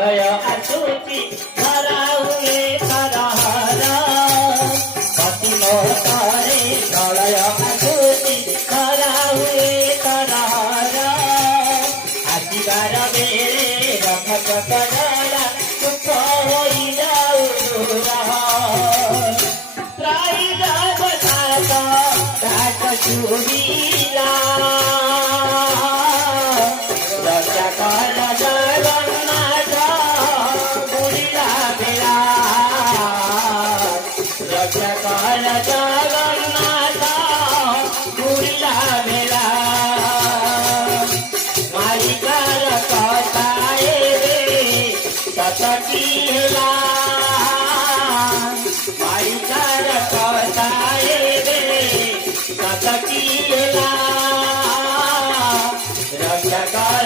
प्रलय आसुची धरा हुए करहरा पतिम तारे प्रलय आसुची धरा हुए करहरा आजिबार बेले रखत कजरा दुख होई जाऊ त्राई जाग सात डाक सुविला रक्षा कर जगन्नाथ बुढ़िला बेला रक्षा कर जगन्नाथ बुढ़िला बेला मालिकार कथाए रे सतकीला मालिकार कथाए रे सतकीला रक्षा कर